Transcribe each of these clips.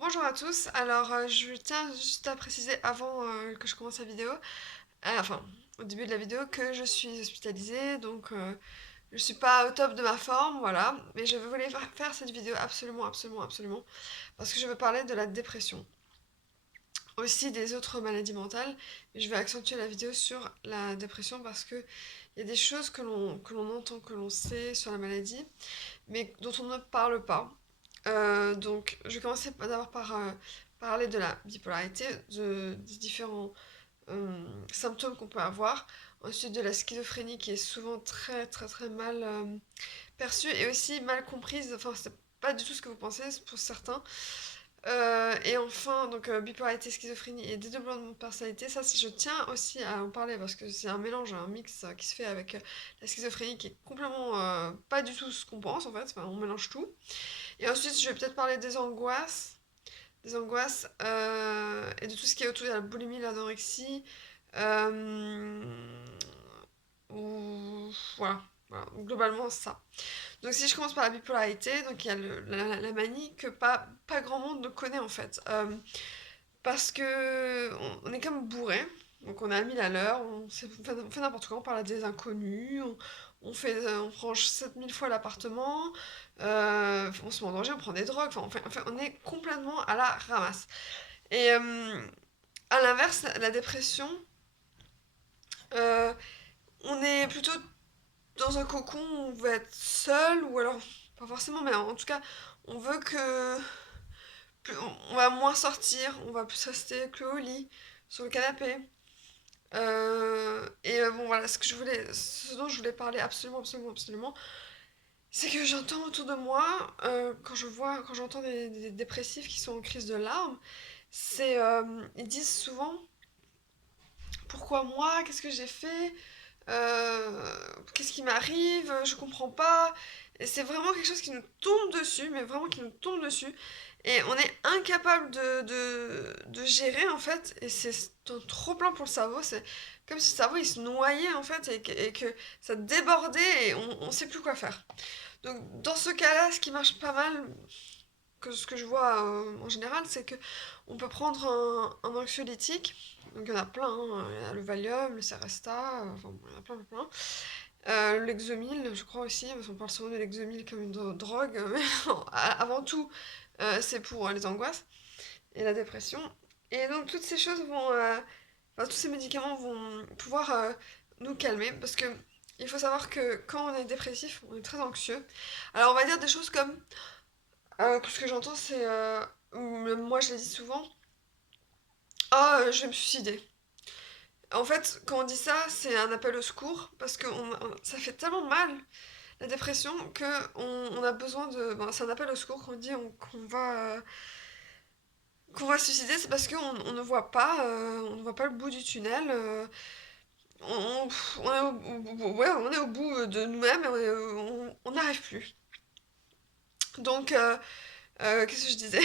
Bonjour à tous, alors je tiens juste à préciser avant que je commence la vidéo, enfin au début de la vidéo, que je suis hospitalisée, donc je suis pas au top de ma forme, voilà, mais je voulais faire cette vidéo absolument, absolument, absolument, parce que je veux parler de la dépression, aussi des autres maladies mentales, mais je vais accentuer la vidéo sur la dépression parce que il y a des choses que l'on entend, que l'on sait sur la maladie, mais dont on ne parle pas. Donc, je vais commencer d'abord par parler de la bipolarité, des différents symptômes qu'on peut avoir. Ensuite, de la schizophrénie qui est souvent très très très mal perçue et aussi mal comprise. Enfin, c'est pas du tout ce que vous pensez pour certains. Et enfin, donc bipolarité, schizophrénie et dédoublement de personnalité, ça je tiens aussi à en parler parce que c'est un mélange, un mix qui se fait avec la schizophrénie qui est complètement pas du tout ce qu'on pense en fait, enfin, on mélange tout. Et ensuite, je vais peut-être parler des angoisses et de tout ce qui est autour de la boulimie, l'anorexie, euh, voilà, voilà, globalement ça. Donc si je commence par la bipolarité, donc il y a la manie que pas grand monde ne connaît en fait. Parce que on est comme bourré, donc on est à 1000 à l'heure, on fait n'importe quoi, on parle à des inconnus, on franche 7000 fois l'appartement, on se met en danger, on prend des drogues, enfin, on est complètement à la ramasse. Et à l'inverse, la dépression, euh, on est plutôt dans un cocon où on veut être seul, ou alors, pas forcément, mais en tout cas, on veut que on va moins sortir, on va plus rester que au lit, sur le canapé. Bon voilà, ce dont je voulais parler absolument, absolument, absolument, c'est que j'entends autour de moi, quand j'entends des dépressifs qui sont en crise de larmes, ils disent souvent, pourquoi moi, qu'est-ce que j'ai fait, qu'est-ce qui m'arrive, je comprends pas. Et c'est vraiment quelque chose qui nous tombe dessus, mais vraiment qui nous tombe dessus. Et on est incapable de gérer en fait, et c'est un trop plein pour le cerveau. C'est comme si le cerveau il se noyait en fait, et que ça débordait et on sait plus quoi faire. Donc dans ce cas-là, ce qui marche pas mal, ce que je vois en général, c'est que on peut prendre un anxiolytique. Donc il y en a plein, hein. Il y a le Valium, le Seresta, enfin bon, il y en a plein, plein, plein. L'Exomil, je crois aussi, parce qu'on parle souvent de l'Exomil comme une drogue, mais non, avant tout, c'est pour les angoisses et la dépression. Et donc toutes ces choses tous ces médicaments vont pouvoir nous calmer, parce que il faut savoir que quand on est dépressif, on est très anxieux. Alors on va dire des choses comme, ce que j'entends c'est, moi je l'ai dit souvent, ah je vais me suicider. En fait, quand on dit ça, c'est un appel au secours, parce que ça fait tellement mal la dépression que on a besoin de. Ben, c'est un appel au secours qu'on dit qu'on va se suicider, c'est parce qu'on on ne voit pas le bout du tunnel. On est ouais, on est au bout de nous-mêmes et on n'arrive plus. Donc, qu'est-ce que je disais?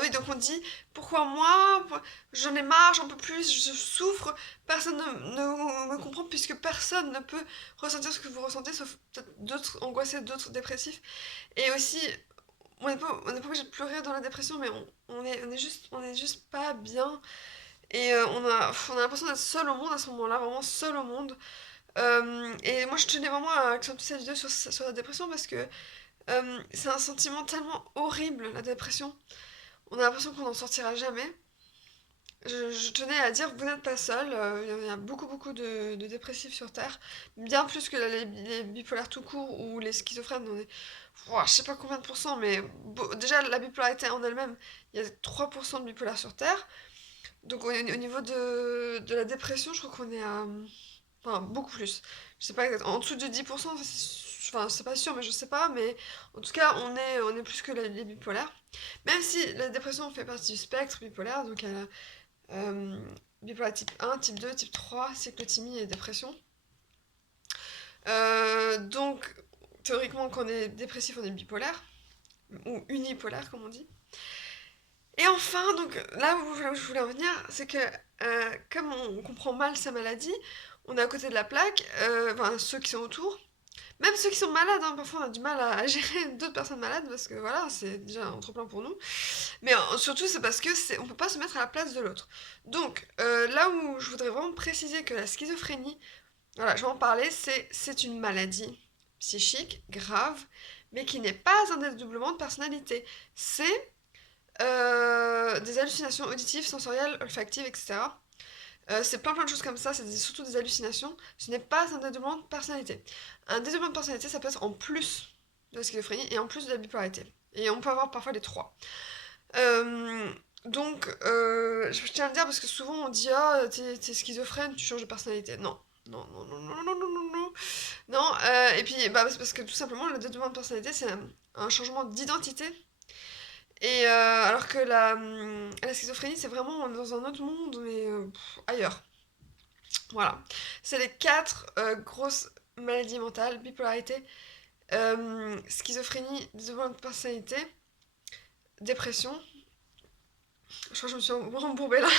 Oui, donc on dit pourquoi moi, j'en ai marre, j'en peux plus, je souffre, personne ne me comprend puisque personne ne peut ressentir ce que vous ressentez, sauf peut-être d'autres angoissés, d'autres dépressifs. Et aussi, on n'est pas obligé de pleurer dans la dépression, mais on est juste pas bien. Et on a l'impression d'être seul au monde à ce moment-là, vraiment seul au monde. Et moi, je tenais vraiment à accentuer cette vidéo sur la dépression parce que c'est un sentiment tellement horrible, la dépression. On a l'impression qu'on n'en sortira jamais. Je tenais à dire, vous n'êtes pas seul. Il y a beaucoup, beaucoup de dépressifs sur Terre. Bien plus que les bipolaires tout court ou les schizophrènes. On est, ouah, je sais pas combien de pourcents, mais déjà, la bipolarité en elle-même, il y a 3% de bipolaires sur Terre. Donc, au niveau de la dépression, je crois qu'on est à. Enfin, beaucoup plus. Je sais pas exactement. En dessous de 10%, enfin, c'est pas sûr, mais je sais pas. Mais en tout cas, on est plus que les bipolaires. Même si la dépression fait partie du spectre bipolaire, donc il y a euh, bipolar type 1, type 2, type 3, cyclothymie et dépression. Donc, théoriquement, quand on est dépressif, on est bipolaire, ou unipolaire, comme on dit. Et enfin, donc là où je voulais en venir, c'est que comme on comprend mal sa maladie, on est à côté de la plaque, enfin ceux qui sont autour, Même ceux qui sont malades, hein, parfois on a du mal à gérer d'autres personnes malades parce que voilà, c'est déjà un trop-plein pour nous. Mais surtout, c'est parce que on peut pas se mettre à la place de l'autre. Donc, là où je voudrais vraiment préciser que la schizophrénie, voilà, je vais en parler, c'est une maladie psychique grave, mais qui n'est pas un dédoublement de personnalité. C'est des hallucinations auditives, sensorielles, olfactives, etc. C'est plein de choses comme ça, c'est surtout des hallucinations. Ce n'est pas un dédoublement de personnalité. Un dédoublement de personnalité, ça peut être en plus de la schizophrénie et en plus de la bipolarité. Et on peut avoir parfois les trois. Euh, je tiens à le dire parce que souvent on dit ah, t'es schizophrène, tu changes de personnalité. Non. Non, non, non, non, non, non, non, non. Non, et puis bah, c'est parce que tout simplement le dédoublement de personnalité c'est un changement d'identité. Et alors que la schizophrénie c'est vraiment dans un autre monde, mais ailleurs. Voilà. C'est les quatre grosses maladies mentales, bipolarité, schizophrénie, dédoublement de personnalité, dépression. Je crois que je me suis rembourbée là.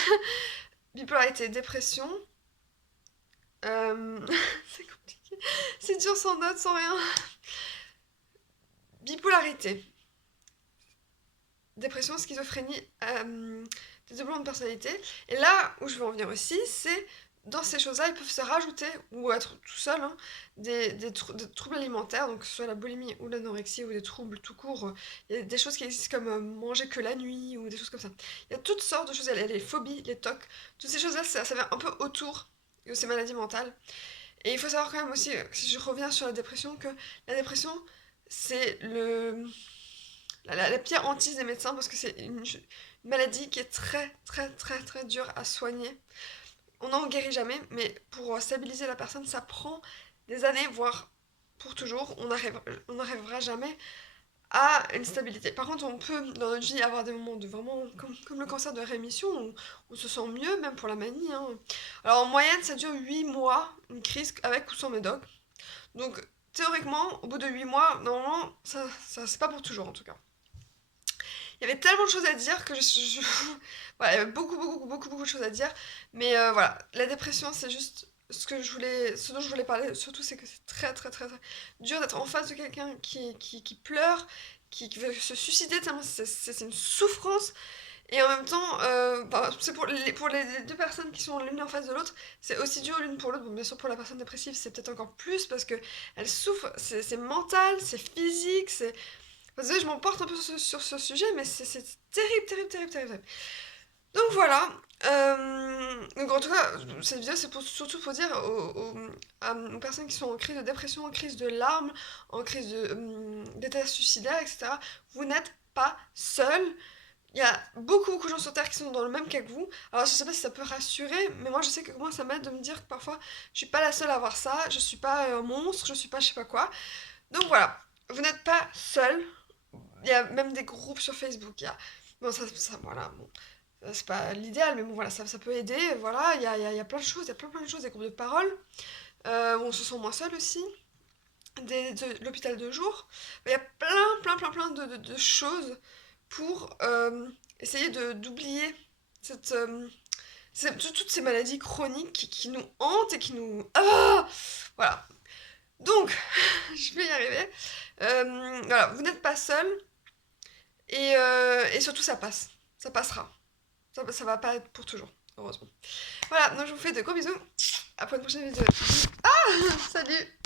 Bipolarité, dépression. C'est compliqué. C'est dur sans notes, sans rien. Bipolarité, dépression, schizophrénie, dédoublement de personnalité. Et là où je veux en venir aussi, c'est dans ces choses-là, ils peuvent se rajouter, ou être tout seul, hein, des troubles alimentaires, donc que ce soit la boulimie ou l'anorexie ou des troubles tout court. Il y a des choses qui existent comme manger que la nuit ou des choses comme ça. Il y a toutes sortes de choses, il y a les phobies, les TOC, toutes ces choses-là, ça vient un peu autour de ces maladies mentales. Et il faut savoir quand même aussi, si je reviens sur la dépression, que la dépression, c'est la pire hantise des médecins parce que c'est une maladie qui est très très très très dure à soigner. On n'en guérit jamais, mais pour stabiliser la personne, ça prend des années, voire pour toujours. On n'arrivera jamais à une stabilité. Par contre, on peut dans notre vie avoir des moments de vraiment, comme le cancer de rémission, où on se sent mieux, même pour la manie, hein. Alors en moyenne, ça dure 8 mois, une crise avec ou sans médoc. Donc théoriquement, au bout de 8 mois, normalement, ça c'est pas pour toujours en tout cas. Il y avait tellement de choses à dire que voilà, il y avait beaucoup de choses à dire. Mais voilà, la dépression, c'est juste ce dont je voulais parler, surtout c'est que c'est très très très très dur d'être en face de quelqu'un qui pleure, qui veut se suicider, tellement c'est une souffrance. Et en même temps, bah, c'est pour les deux personnes qui sont l'une en face de l'autre, c'est aussi dur l'une pour l'autre. Bon, bien sûr, pour la personne dépressive, c'est peut-être encore plus parce que elle souffre, c'est mental, c'est physique, c'est désolée, je m'emporte un peu sur ce sujet, mais c'est terrible, terrible, terrible, terrible. Donc voilà. Donc en tout cas, cette vidéo, c'est surtout pour dire aux personnes qui sont en crise de dépression, en crise de larmes, en crise d'état suicidaire, etc. Vous n'êtes pas seul. Il y a beaucoup de gens sur Terre qui sont dans le même cas que vous. Alors je sais pas si ça peut rassurer, mais moi je sais que moi ça m'aide de me dire que parfois je suis pas la seule à avoir ça, je suis pas un monstre, je suis pas je sais pas quoi. Donc voilà, vous n'êtes pas seul. Il y a même des groupes sur Facebook. Bon, voilà, bon, c'est pas l'idéal, mais bon, voilà, ça peut aider. Voilà, il y a plein de choses, il y a plein de choses, des groupes de parole. Où on se sent moins seul aussi. De l'hôpital de jour. Il y a plein de choses pour essayer d'oublier cette, toutes ces maladies chroniques qui nous hantent et qui nous... Ah voilà. Donc, je vais y arriver. Voilà, vous n'êtes pas seul. Et surtout, ça passe. Ça passera. Ça va pas être pour toujours, heureusement. Voilà, donc je vous fais de gros bisous. À pour une prochaine vidéo. Ah salut.